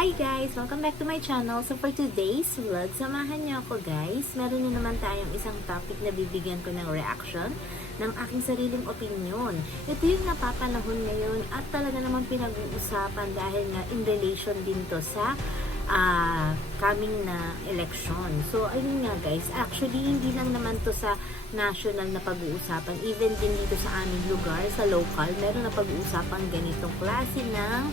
Hi guys! Welcome back to my channel. So for today's vlog, samahan niyo ako guys. Meron na naman tayong isang topic na bibigyan ko ng reaction ng aking sariling opinion. Ito yung napapanahon ngayon at talaga naman pinag-uusapan dahil nga in relation din to sa coming na election. So ayun nga guys, actually hindi lang naman to sa national na pag-uusapan, even din dito sa aming lugar, sa local, meron na pag-uusapan ganitong klase ng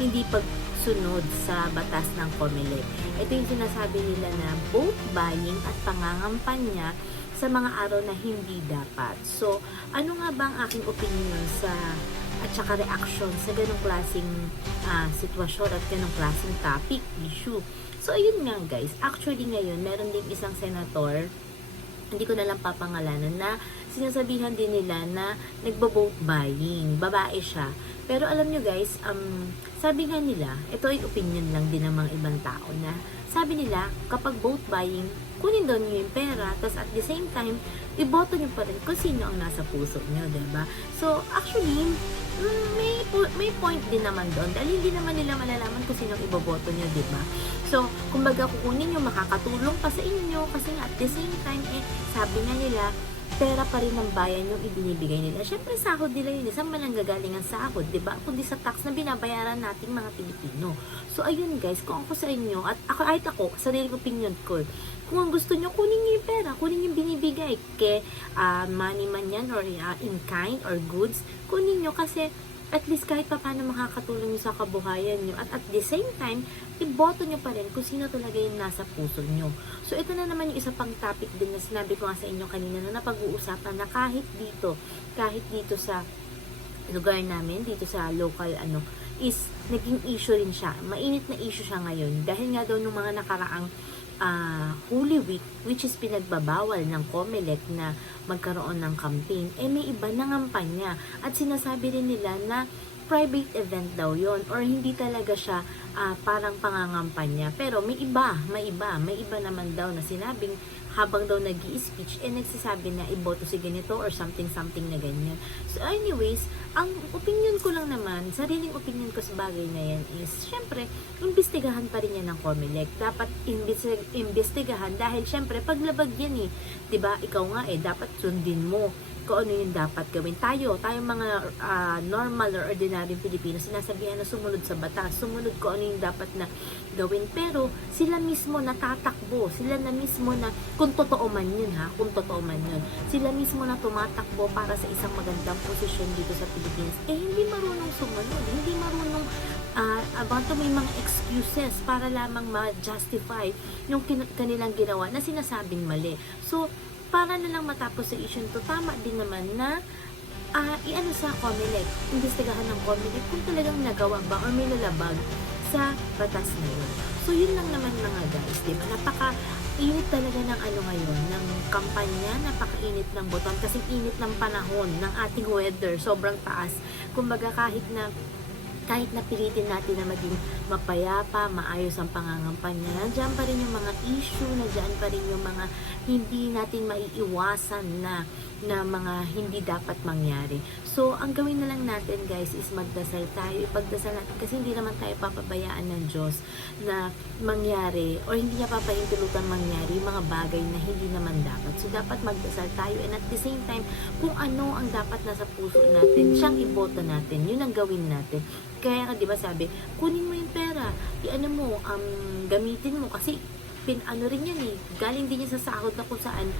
hindi pagsunod sa batas ng COMELEC. Ito yung sinasabi nila na vote buying at pangangampanya sa mga araw na hindi dapat. So, ano nga ba ang aking opinion sa at saka reaction sa ganong klaseng sitwasyon at ganong klaseng topic, issue. So, ayun nga guys, actually ngayon, meron din isang senator, hindi ko na lang papangalanan, na sinasabihan din nila na nagbo-vote buying. Babae siya. Pero alam nyo guys, sabi nga nila, ito ay opinion lang din ng mga ibang tao na sabi nila, kapag vote buying, kunin daw nyo yung pera, tapos at the same time, iboto nyo pa rin kung sino ang nasa puso nyo, diba? So, actually, may point din naman doon dahil hindi naman nila malalaman kung sino ang iboboto nyo, diba? So, kumbaga kukunin nyo, makakatulong pa sa inyo kasi nga at the same time, sabi nga nila, pera pa rin ng bayan yung ibinibigay nila. Siyempre, sahod nila yun. Saan man ang gagaling ang sahod, diba? Kundi sa tax na binabayaran nating mga Pilipino. So, ayun guys, kung ako sa inyo, at ako, sariling opinion ko, kung gusto nyo, kunin nyo yung pera, kunin yung binibigay, money man yan, or in kind, or goods, kunin nyo kasi at least kahit pa paano makakatulong nyo sa kabuhayan nyo. At the same time, iboto nyo pa rin kung sino talaga yung nasa puso nyo. So, ito na naman yung isa pang topic din na sinabi ko nga sa inyo kanina na napag-uusapan na kahit dito sa lugar namin, dito sa local, is naging issue rin siya. Mainit na issue siya ngayon. Dahil nga daw nung mga nakaraang Holy Week, which is pinagbabawal ng COMELEC na magkaroon ng campaign, may iba na ngampanya. At sinasabi rin nila na private event daw yon or hindi talaga siya parang pangangampanya. Pero may iba naman daw na sinabing habang daw nag-i-speech, nagsasabi na iboto si ganito or something na ganyan. So anyways, ang opinion ko lang naman, sariling opinion ko sa bagay na yan is, syempre, imbestigahan pa rin yan ng COMELEC. Dapat imbestigahan dahil syempre, paglabag yan diba? Ikaw nga dapat sundin mo kung ano yung dapat gawin. Tayong mga normal or ordinary Pilipino, sinasabihan na sumunod sa batas, sumunod kung ano yung dapat na gawin. Pero sila mismo natatakbo, sila na mismo na, kung totoo man yun sila mismo na tumatakbo para sa isang magandang posisyon dito sa Pilipinas. Hindi marunong sumunod, hindi marunong may mga excuses para lamang ma-justify yung kanilang ginawa na sinasabing mali. So, para na lang matapos sa issue to, tama din naman na sa COMELEC, imbestigahan ng COMELEC kung talagang nagawa ba o may nalabag sa batas na yun. So, yun lang naman mga guys, diba? Napaka-init talaga ng ngayon, ng kampanya, napaka-init ng boton, kasi init ng panahon, ng ating weather, sobrang taas. Kumbaga kahit na pilitin natin na maging mapayapa, maayos ang pangangampanya, nandiyan pa rin yung mga issue, nandiyan pa rin yung mga hindi natin maiiwasan na mga hindi dapat mangyari. So, ang gawin na lang natin guys is magdasal tayo, ipagdasal natin kasi hindi naman tayo papabayaan ng Diyos na mangyari or hindi niya papahintulutan mangyari yung mga bagay na hindi naman dapat. So, dapat magdasal tayo and at the same time, kung ano ang dapat nasa puso natin, siyang iboto natin, yun ang gawin natin. Kaya nga, di ba sabi, kunin mo yung pera, gamitin mo kasi rin yan galing din yan sa sahod na kung saan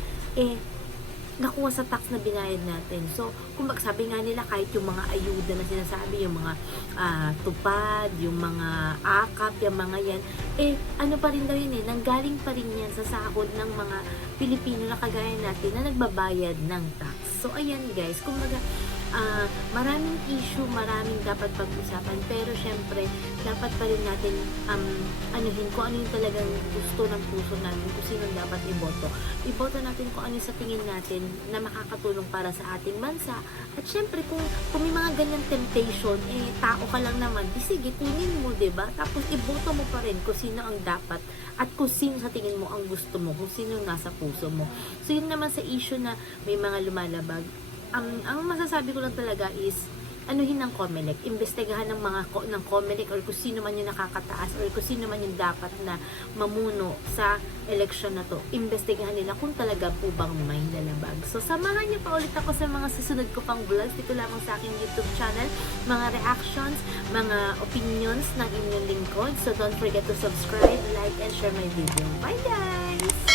nakuha sa tax na binayad natin. So, kung sabi nga nila, kahit yung mga ayuda na sinasabi, yung mga tupad, yung mga akap, yung mga yan, pa rin daw yun nanggaling pa rin yan sa sahod ng mga Pilipino na kagaya natin na nagbabayad ng tax. So, ayan guys, kumbaga, maraming issue, maraming dapat pag-usapan, pero syempre dapat pa rin natin kung ano yung talagang gusto ng puso natin, kung sino dapat iboto natin kung ano sa tingin natin na makakatulong para sa ating bansa. At syempre kung may mga ganyan temptation, tao ka lang naman, sige, kunin mo, diba? Tapos iboto mo pa rin kung sino ang dapat at kung sino sa tingin mo ang gusto mo, kung sino ang nasa puso mo. So yun naman sa issue na may mga lumalabag, ang masasabi ko lang talaga is anuhin ng COMELEC, imbestigahan ng ng COMELEC or kung sino man yung nakakataas or kung sino man yung dapat na mamuno sa eleksyon na to. Imbestigahan nila kung talaga po bang may lalabag. So, samahan niyo pa ulit ako sa mga susunod ko pang vlogs dito lamang sa aking YouTube channel, mga reactions, mga opinions ng inyong lingkod. So, don't forget to subscribe, like, and share my video. Bye guys!